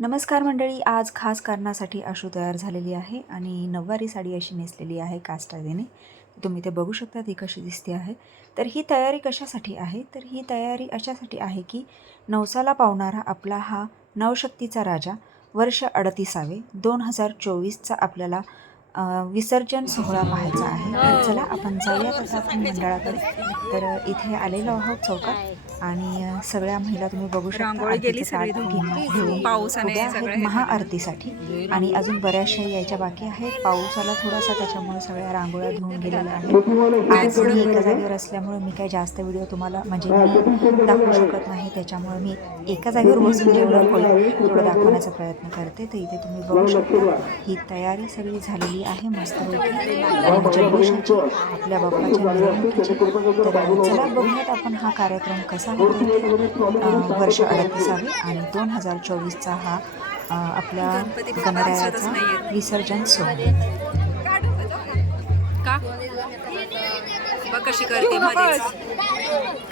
नमस्कार मंडळी आज खास कारणासाठी आशू तयार झालेली आहे आणि नऊवारी साडी अशी नेसलेली आहे काष्टाने तुम्ही ते बघू शकता ती कशी दिसते आहे. तर ही तयारी कशासाठी आहे? तर ही तयारी अशासाठी आहे की नवसाला पावणारा आपला हा नवशक्तीचा राजा वर्ष अडतीसावे दोन हजार चोवीसचा आपल्याला विसर्जन सोहळा पाहायचा आहे. तर चला आपण जाऊयात आता आपण मंडळाकडे. तर इथे आलेलो आहोत चौकात आणि सगळ्या महिला तुम्ही बघू शकता हे महाआरतीसाठी. आणि अजून बऱ्याचशा यायच्या बाकी आहेत. पाऊस आला थोडासा त्याच्यामुळे सगळ्या रांगोळ्या धुवून गेलेल्या आहेत. आज मी एका जागेवर असल्यामुळे मी काही जास्त व्हिडिओ तुम्हाला म्हणजे मी दाखवू शकत नाही. त्याच्यामुळे मी एका जागेवर बसून जेवढं होईल तेवढं दाखवण्याचा प्रयत्न करते. तर इथे तुम्ही बघू शकता ही तयारी सगळी झालेली आहे मस्तपैकी आणि जल्लोषाची आपल्या बाप्पाच्या मिरवणुकीची तर चला बघूयात आपण हा कार्यक्रम कसा होतो. अं, वर्ष अडतीसावे आणि दोन हजार चोवीसचा हा आपल्या गणपती बाप्पा दिसतच गणरायाचा. विसर्जन सोहळा. कशी करते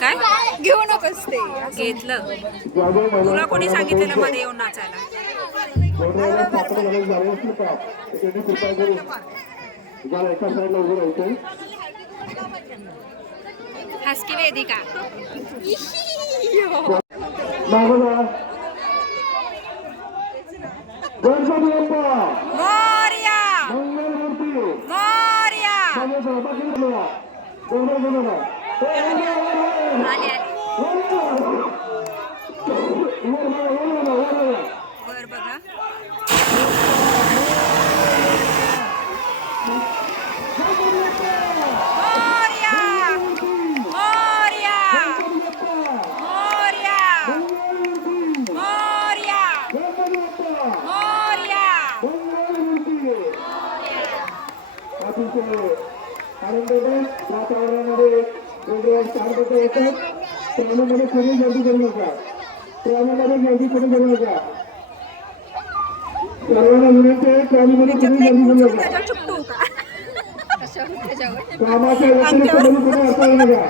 काय? घेऊ नकोस ते घेतलं. तुला कोणी सांगितलेलं मध्ये येऊन नाचायला? हसकी वेदिका. मोर्या. मोर्या. आले आले वर बघा मोर्या मोर्या मोर्या मोर्या मोर्या अतिशय आनंददायी वातावरणामध्ये वेगवेगळ्या शांतता येतात. त्यामध्ये कोणी गर्दी करू नका. त्यामध्ये गर्दी करू करू नका. सर्वांना विनंती आहे त्यामध्ये कोणी गर्दी करू नका. कामाच्या व्यतिरिक्त नका.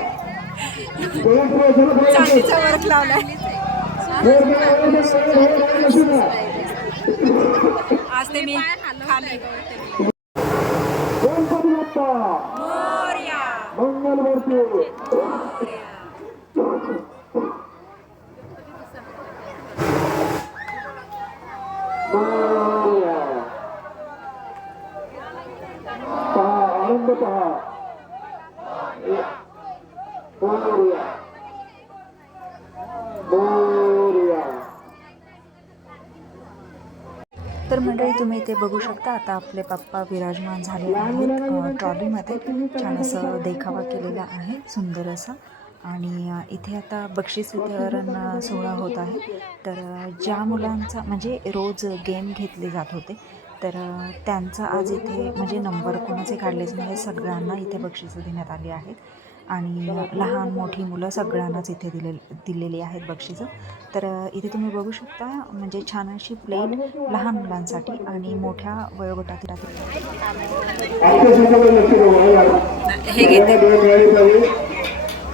चांदीचा वर्क लावलाय. आज ते मी खाली गणपती बाप्पा मोर्या मंगलमूर्ती मोरया. पहा आनंद पहा मोरया. मोरया. तर मंडळी तुम्ही इथे बघू शकता आता आपले पप्पा विराजमान झाले आहेत ट्रॉलीमध्ये. छान असं देखावा केलेला आहे सुंदर असा. आणि इथे आता बक्षीस वितरण सोहळा होत आहे. तर ज्या मुलांचा म्हणजे रोज गेम घेतले जात होते तर त्यांचा आज इथे म्हणजे नंबर कोणाचे काढलेच नाही सगळ्यांना इथे बक्षिसं देण्यात आली आहेत. आणि लहान मोठी मुलं सगळ्यांनाच इथे दिले दिलेली आहेत बक्षिसं तर इथे तुम्ही बघू शकता म्हणजे छान अशी प्लेट लहान मुलांसाठी आणि मोठ्या वयोगटातील. हे घेते मिळाली पाहिजे.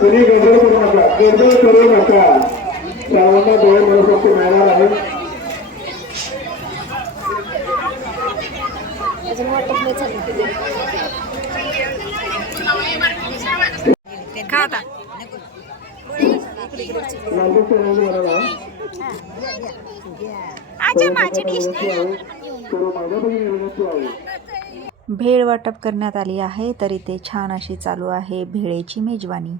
कोणी गडबड करू नका गडबड करू नका सर्वांना दोन मनसोक्त मिळणार आहे खा आता लालबागच्या राजाने म्हणाला, विनंती आहे, सर्व माझ्यापैकी भेळ वाटप करण्यात आली आहे तर इथे छान अशी चालू आहे भेळेची मेजवानी.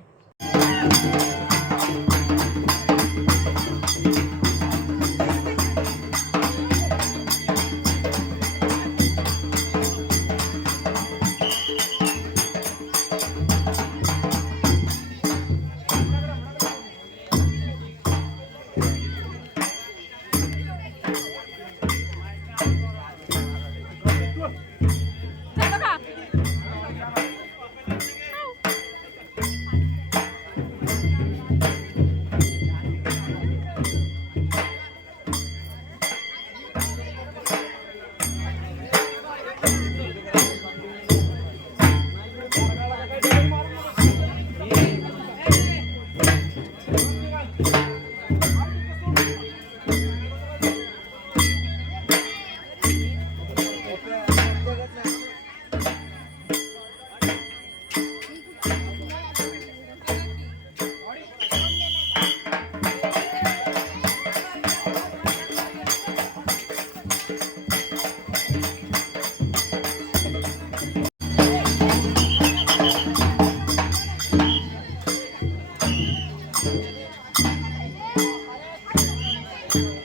Bye.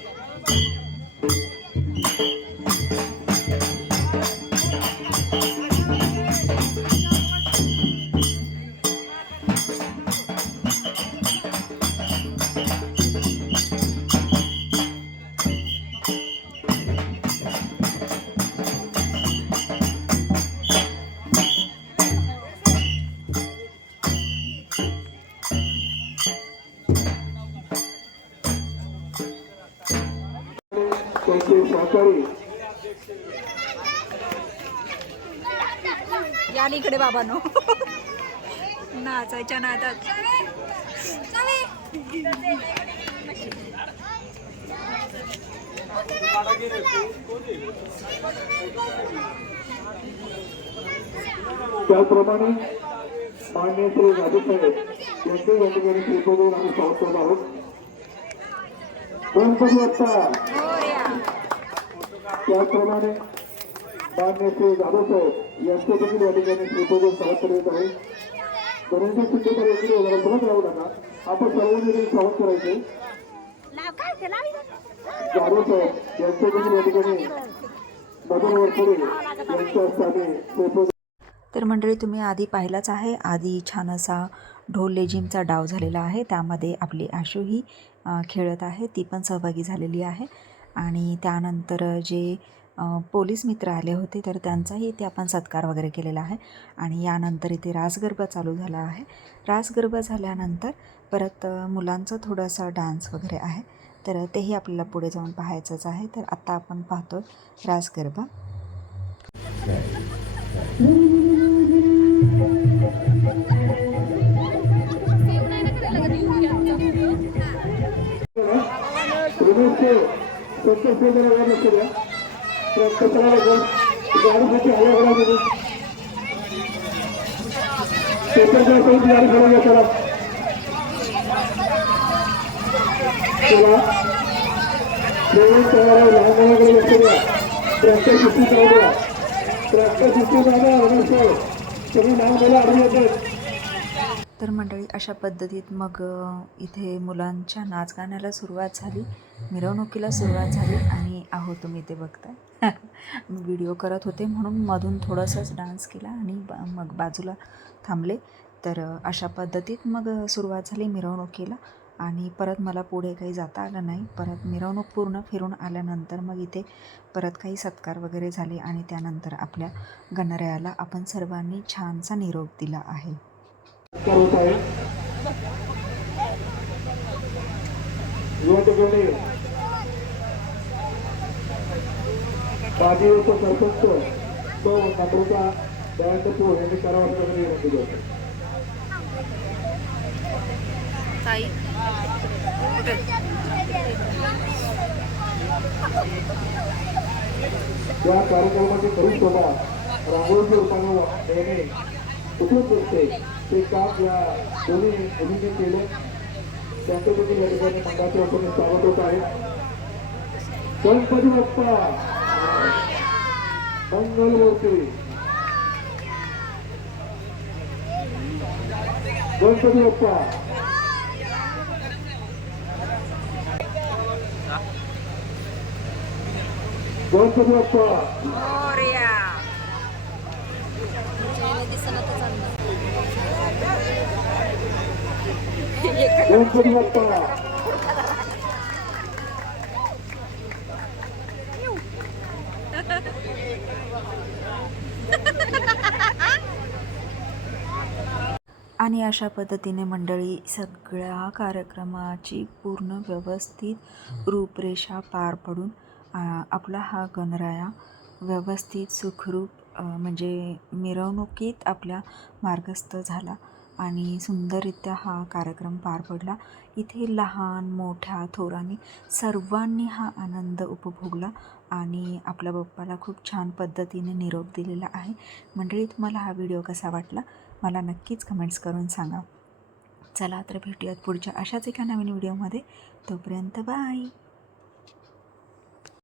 ना इकडे बाबांनो. नाचायच्या नादात. त्याचप्रमाणे मान्य श्री राजेसाहेब यांचे या ठिकाणी श्रीपदून आम्ही स्वागत करत. आहोत गणपती बाप्पा. त्याचप्रमाणे मान्य श्री जाधवसाहेब यांचे देखील या ठिकाणी श्रीपदून स्वागत करत आहे. धनंजय शिंदेकर यांनी वगैरे बोलत राहू नका. आपण सर्वांनी देखील स्वागत करायचे. जाधवसाहेब यांचे देखील या ठिकाणी मदन वरपुरे यांच्या स्थानी श्रीपद तर मंडळी तुम्ही आधी पाहिलाच आहे. आधी छान असा ढोल लेझिमचा डाव झालेला आहे. त्यामध्ये आपली आशू ही खेळत आहे. ती पण सहभागी झालेली आहे. आणि त्यानंतर जे पोलीस मित्र आले होते तर त्यांचाही इथे आपण सत्कार वगैरे केलेला आहे. आणि यानंतर इथे रासगरबा चालू झाला आहे. रासगरबा झाल्यानंतर परत मुलांचं थोडंसं डान्स वगैरे आहे. तर तेही आपल्याला पुढे जाऊन पाहायचंच आहे. तर आत्ता आपण पाहतो रासगरबा. ट्रॅक्टर शिस्ती जाऊ द्या ट्रॅक्टर शिस्ती जाऊ द्या रमेश सगळी लहान मुलं आडवी येतात तर मंडळी अशा पद्धतीत मग इथे मुलांच्या नाच गाण्याला सुरुवात झाली. मिरवणुकीला सुरुवात झाली आणि आहो तुम्ही ते बघताय. मी व्हिडिओ करत होते म्हणून मधून थोडंसंच डान्स केला आणि मग बाजूला थांबले. तर अशा पद्धतीत मग सुरुवात झाली मिरवणुकीला आणि परत मला पुढे काही जाता आलं नाही. परत मिरवणूक पूर्ण फिरून आल्यानंतर मग इथे परत काही सत्कार वगैरे झाले आणि त्यानंतर आपल्या गणरायाला आपण सर्वांनी छानसा निरोप दिला आहे. होत आहे या ठिकाणी बाजीवरचा सरपंच तो नम्रता दयानंद पोळ यांनी करावा विनंती करतो या कार्यक्रमाची खरी शोभा रांगोळीच्या रूपाने कुठून दिसते ते काम या दोन्ही मुलींनी केलं त्याचं देखील या ठिकाणी मंडळाच्या वतीने स्वागत होत आहे. गणपती बाप्पा मंगलमूर्ती गणपती बाप्पा. गणपती बाप्पा. हो, मोरया गणपती बाप्पा आणि अशा पद्धतीने मंडळी सगळ्या कार्यक्रमाची पूर्ण व्यवस्थित रूपरेषा पार पडून आपला हा गणराया व्यवस्थित सुखरूप म्हणजे मिरवणुकीत आपल्या मार्गस्थ झाला. आणि सुंदररित्या हा कार्यक्रम पार पडला. इथे लहान मोठ्या थोरांनी सर्वांनी हा आनंद उपभोगला आणि आपल्या बाप्पाला खूप छान पद्धतीने निरोप दिलेला आहे. मंडळी तुम्हाला हा व्हिडिओ कसा वाटला? मला नक्कीच कमेंट्स करून सांगा. चला तर भेटूयात पुढच्या अशाच एका नवीन व्हिडिओमध्ये. तोपर्यंत बाय